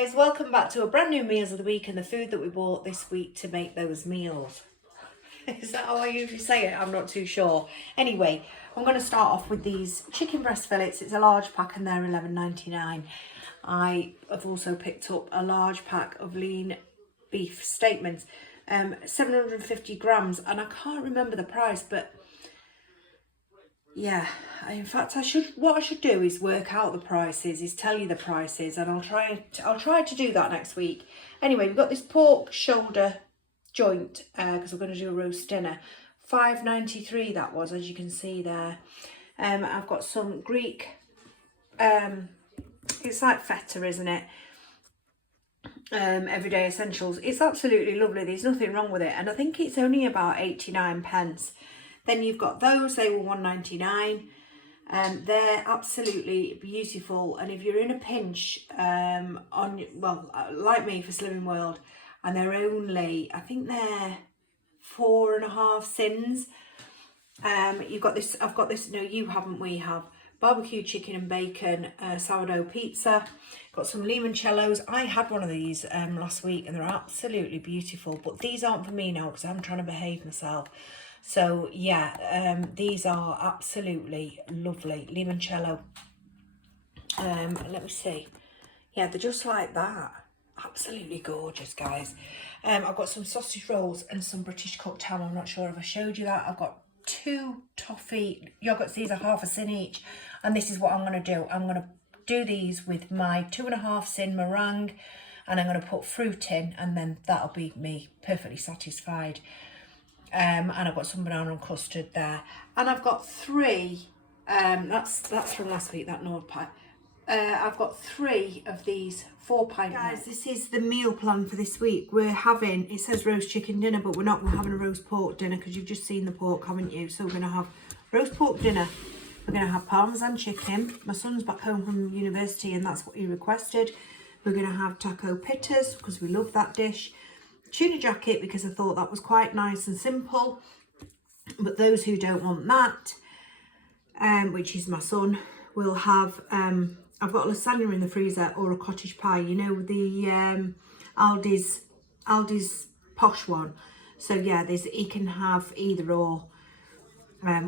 guys, welcome back to a brand new Meals of the Week and the food that we bought this week to make those meals. Is that how I usually say it? I'm not too sure. Anyway, I'm going to start off with these chicken breast fillets. It's a large pack and they're $11.99. I have also picked up a large pack of lean beef steak mince, 750 grams, and I can't remember the price, but yeah, in fact, what I should do is work out the prices, is tell you the prices, and I'll try to do that next week. Anyway, we've got this pork shoulder joint because we're going to do a roast dinner. $5.93 that was, as you can see there. I've got some Greek. It's like feta, isn't it? Everyday essentials. It's absolutely lovely. There's nothing wrong with it, and I think it's only about 89 pence. Then you've got those, they were $1.99. They're absolutely beautiful, and if you're in a pinch like me for Slimming World, and they're only, I think they're 4.5 sins. You've got this, I've got this, no you haven't, we have barbecue chicken and bacon sourdough pizza. Got some limoncellos. I had one of these last week and they're absolutely beautiful, but these aren't for me now because I'm trying to behave myself. So yeah, these are absolutely lovely. Limoncello. Let me see. Yeah, they're just like that. Absolutely gorgeous, guys. I've got some sausage rolls and some British cooked ham. I'm not sure if I showed you that. I've got 2 toffee yogurts. These are half a sin each. And this is what I'm going to do. I'm going to do these with my 2.5 sin meringue. And I'm going to put fruit in. And then that'll be me perfectly satisfied. And I've got some banana and custard there, and I've got 3. That's from last week. That Nord pie. I've got 3 of these 4-pint. Guys, this is the meal plan for this week. We're having, it says roast chicken dinner, but we're not. We're having a roast pork dinner because you've just seen the pork, haven't you? So we're going to have roast pork dinner. We're going to have parmesan chicken. My son's back home from university, and that's what he requested. We're going to have taco pittas because we love that dish. Tuna jacket because I thought that was quite nice and simple, but those who don't want that, which is my son, will have I've got lasagna in the freezer or a cottage pie, you know, the Aldi's posh one. So yeah, he can have either or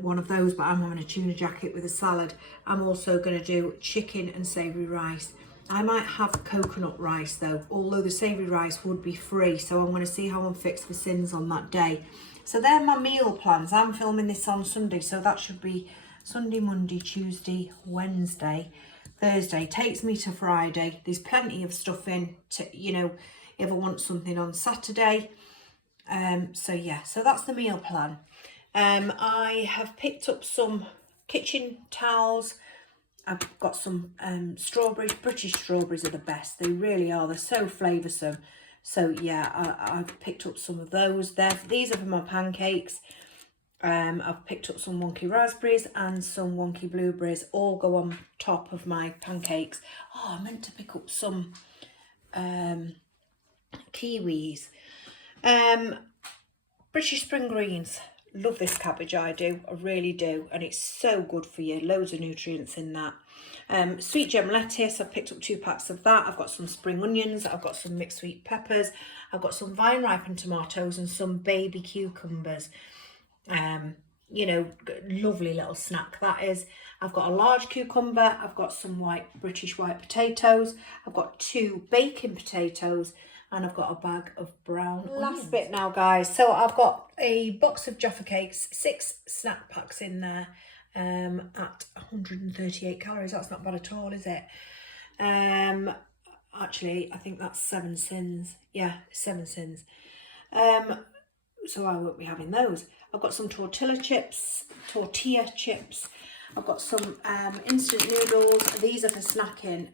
one of those, but I'm having a tuna jacket with a salad. I'm also going to do chicken and savoury rice. I might have coconut rice though, although the savoury rice would be free, so I'm going to see how I'm fixed for sins on that day. So they're my meal plans. I'm filming this on Sunday, so that should be Sunday, Monday, Tuesday, Wednesday, Thursday. Takes me to Friday. There's plenty of stuff in to, you know, if I want something on Saturday. So yeah, so that's the meal plan. I have picked up some kitchen towels. I've got some strawberries. British strawberries are the best. They really are. They're so flavoursome. So yeah, I've picked up some of those. These are for my pancakes. I've picked up some wonky raspberries and some wonky blueberries. All go on top of my pancakes. Oh, I meant to pick up some kiwis. British spring greens. Love this cabbage, I do. I really do. And it's so good for you. Loads of nutrients in that. Sweet gem lettuce. I've picked up 2 packs of that. I've got some spring onions. I've got some mixed sweet peppers. I've got some vine ripened tomatoes and some baby cucumbers. You know, lovely little snack that is. I've got a large cucumber. I've got some British white potatoes. I've got 2 baking potatoes. And I've got a bag of brown onions. Last bit now, guys. So I've got a box of Jaffa cakes, 6 snack packs in there at 138 calories. That's not bad at all, is it? Actually, I think that's 7 sins. Yeah, 7 sins. So I won't be having those. I've got some tortilla chips. I've got some instant noodles. These are for snacking.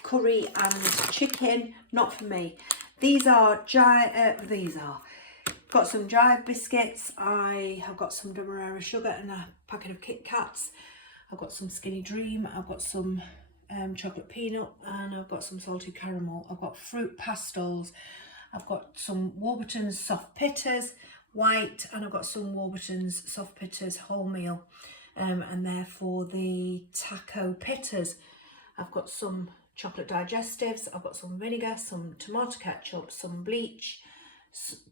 Curry and chicken, not for me. These are got some Jive biscuits. I have got some Demerara sugar and a packet of Kit Kats. I've got some Skinny Dream. I've got some chocolate peanut, and I've got some salted caramel. I've got fruit pastels. I've got some Warburton's soft pitters, white, and I've got some Warburton's soft pitters wholemeal. And they're for the taco pitters. I've got some chocolate digestives. I've got some vinegar, some tomato ketchup, some bleach,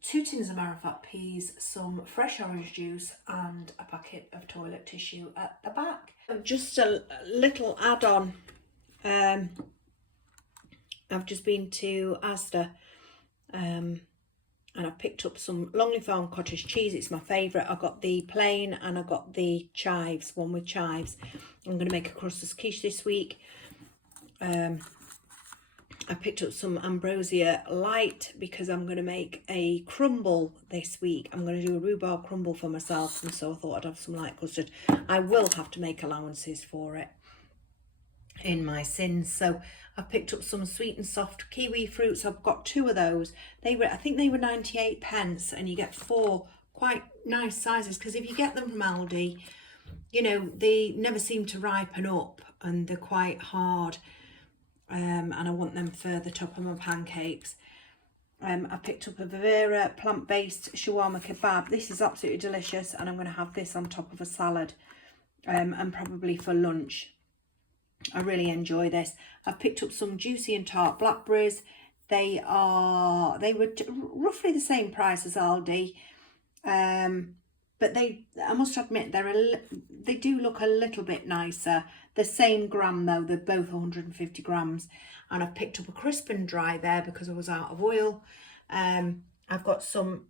2 tins of marrowfat peas, some fresh orange juice and a packet of toilet tissue at the back. Just a little add-on, I've just been to Asda and I've picked up some Longley Farm cottage cheese. It's my favourite. I got the plain and I got the chives, one with chives. I'm going to make a crustless quiche this week. I picked up some Ambrosia Light because I'm going to make a crumble this week. I'm going to do a rhubarb crumble for myself, and so I thought I'd have some light custard. I will have to make allowances for it in my sins. So I picked up some sweet and soft kiwi fruits. I've got 2 of those. I think they were 98 pence, and you get 4 quite nice sizes, because if you get them from Aldi, you know, they never seem to ripen up and they're quite hard. And I want them for the top of my pancakes. I picked up a Vivera plant-based shawarma kebab. This is absolutely delicious, and I'm going to have this on top of a salad and probably for lunch. I really enjoy this. I've picked up some juicy and tart blackberries. They were roughly the same price as Aldi, but I must admit they do look a little bit nicer. The same gram though, they're both 150 grams. And I've picked up a crisp and dry there because I was out of oil. I've got some,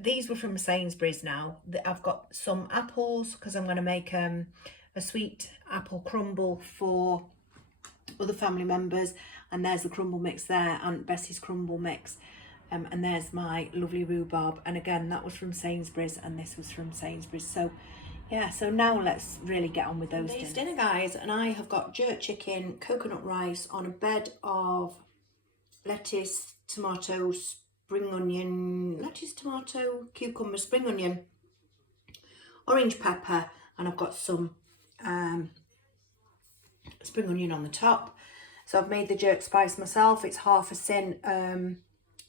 these were from Sainsburys now. I've got some apples because I'm going to make a sweet apple crumble for other family members. And there's the crumble mix there, Aunt Bessie's crumble mix. And there's my lovely rhubarb. And again, that was from Sainsburys and this was from Sainsburys. So yeah, so now let's really get on with those dinner, guys. And I have got jerk chicken, coconut rice on a bed of lettuce, tomato, spring onion, lettuce, tomato, cucumber, spring onion, orange pepper, and I've got some spring onion on the top. So I've made the jerk spice myself. It's half a sin.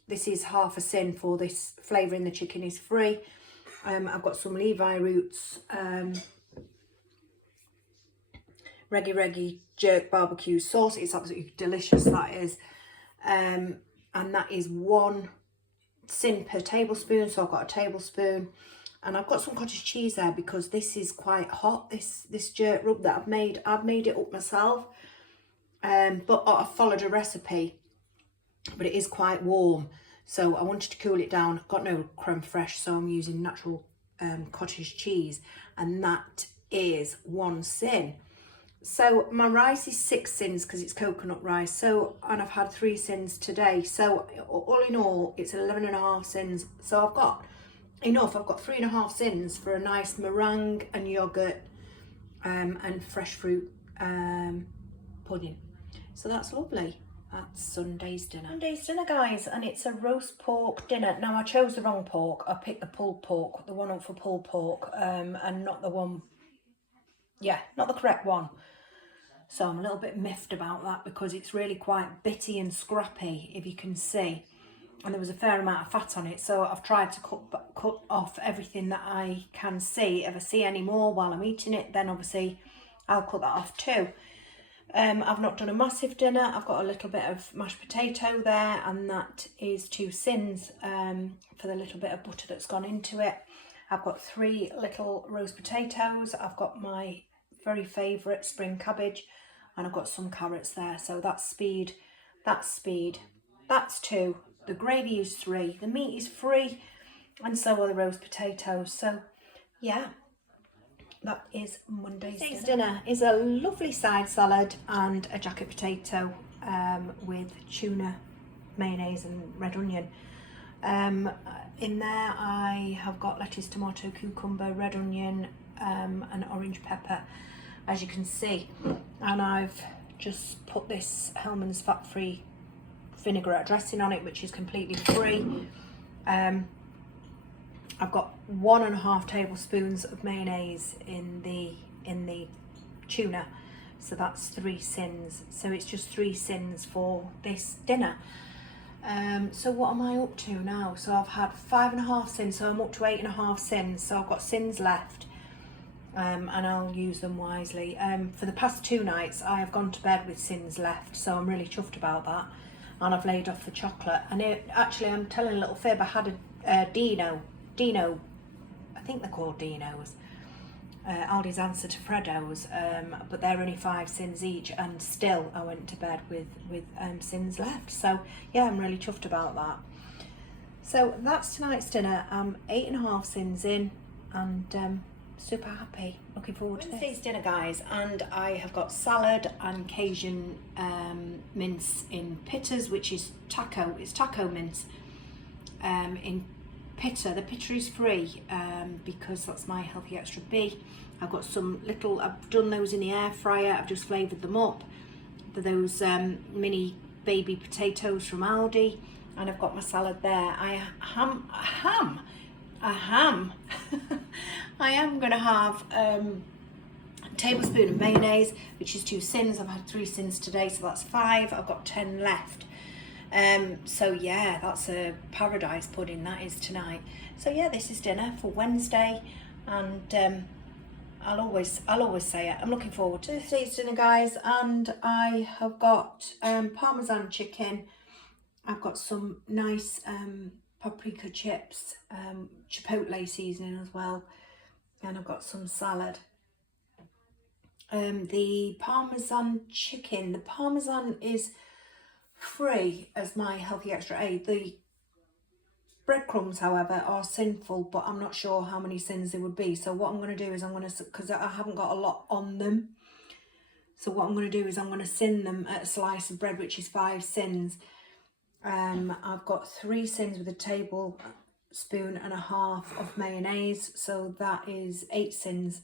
This is half a sin for this flavour in the chicken is free. I've got some Levi roots, Reggie jerk barbecue sauce. It's absolutely delicious, that is. And that is 1 sin per tablespoon. So I've got a tablespoon. And I've got some cottage cheese there because this is quite hot, this jerk rub that I've made. I've made it up myself. But I followed a recipe, but it is quite warm. So I wanted to cool it down. I've got no creme fraiche, so I'm using natural cottage cheese, and that is 1 sin. So my rice is 6 sins because it's coconut rice. So, and I've had 3 sins today. So all in all, it's 11.5 sins. So I've got enough. I've got 3.5 sins for a nice meringue and yogurt and fresh fruit pudding. So that's lovely. That's Sunday's dinner. Sunday's dinner, guys, and it's a roast pork dinner. Now, I chose the wrong pork. I picked the pulled pork, the one up for pulled pork, and not the one, not the correct one. So I'm a little bit miffed about that because it's really quite bitty and scrappy, if you can see. And there was a fair amount of fat on it, so I've tried to cut off everything that I can see. If I see any more while I'm eating it, then obviously I'll cut that off too. I've not done a massive dinner. I've got a little bit of mashed potato there, and that is 2 sins for the little bit of butter that's gone into it. I've got 3 little roast potatoes. I've got my very favourite spring cabbage, and I've got some carrots there. So that's speed. That's 2. The gravy is 3. The meat is free, and so are the roast potatoes. So yeah. That is Monday's dinner. Dinner is a lovely side salad and a jacket potato with tuna, mayonnaise and red onion. In there I have got lettuce, tomato, cucumber, red onion and orange pepper, as you can see. And I've just put this Hellmann's fat-free vinaigrette dressing on it, which is completely free. I've got 1.5 tablespoons of mayonnaise in the tuna, so that's 3 sins. So it's just 3 sins for this dinner. So what am I up to now? So I've had 5.5 sins, so I'm up to 8.5 sins. So I've got sins left. and I'll use them wisely. For the past 2 nights I have gone to bed with sins left, so I'm really chuffed about that, and I've laid off the chocolate. And actually, I'm telling a little fib, I had a Dino, I think they're called Dinos, Aldi's answer to Freddo's, but they're only 5 sins each, and still I went to bed with sins left. So yeah, I'm really chuffed about that. So that's tonight's dinner. I'm 8.5 sins in, and super happy. Looking forward to Wednesday's dinner, guys, and I have got salad and Cajun mince in pittas, which is taco. It's taco mince in pitta. The pitta is free because that's my Healthy Extra B. I've got some little, I've done those in the air fryer, I've just flavoured them up. Those mini baby potatoes from Aldi, and I've got my salad there. I am going to have a tablespoon of mayonnaise, which is 2 sins. I've had 3 sins today, so that's 5. I've got 10 left. So yeah, that's a paradise pudding, that is tonight. So yeah, this is dinner for Wednesday, and I'll always say it, I'm looking forward to today's dinner, guys. And I have got Parmesan chicken. I've got some nice paprika chips, chipotle seasoning as well, and I've got some salad. The Parmesan chicken, the Parmesan is free as my Healthy Extra A. The breadcrumbs, however, are sinful, but I'm not sure how many sins there would be. So what I'm going to do is because I haven't got a lot on them, so what I'm going to do is I'm going to sin them at a slice of bread, which is 5 sins. I've got 3 sins with a tablespoon and a half of mayonnaise, so that is 8 sins.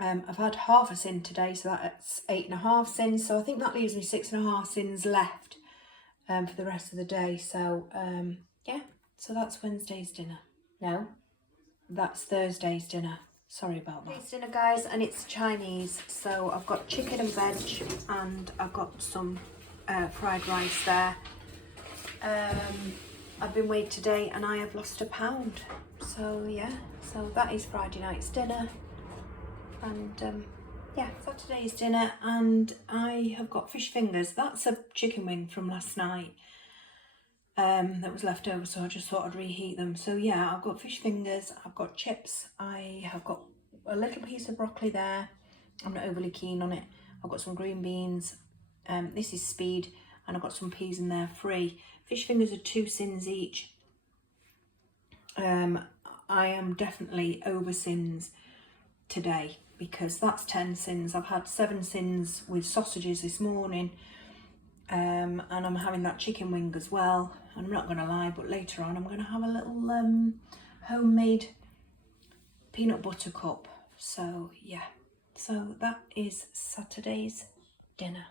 I've had half a sin today, so that's 8.5 sins. So I think that leaves me 6.5 sins left for the rest of the day. So yeah, so that's Wednesday's dinner. No, that's Thursday's dinner. Sorry about that. Today's dinner, guys, and it's Chinese. So I've got chicken and veg, and I've got some fried rice there. I've been weighed today and I have lost £1. So yeah, so that is Friday night's dinner. And yeah, Saturday's dinner, and I have got fish fingers. That's a chicken wing from last night that was left over, so I just thought I'd reheat them. So yeah, I've got fish fingers, I've got chips, I have got a little piece of broccoli there. I'm not overly keen on it. I've got some green beans. This is speed, and I've got some peas in there free. Fish fingers are 2 sins each. I am definitely over sins today, because that's 10 sins. I've had 7 sins with sausages this morning, and I'm having that chicken wing as well. And I'm not going to lie, but later on I'm going to have a little homemade peanut butter cup. So yeah, so that is Saturday's dinner.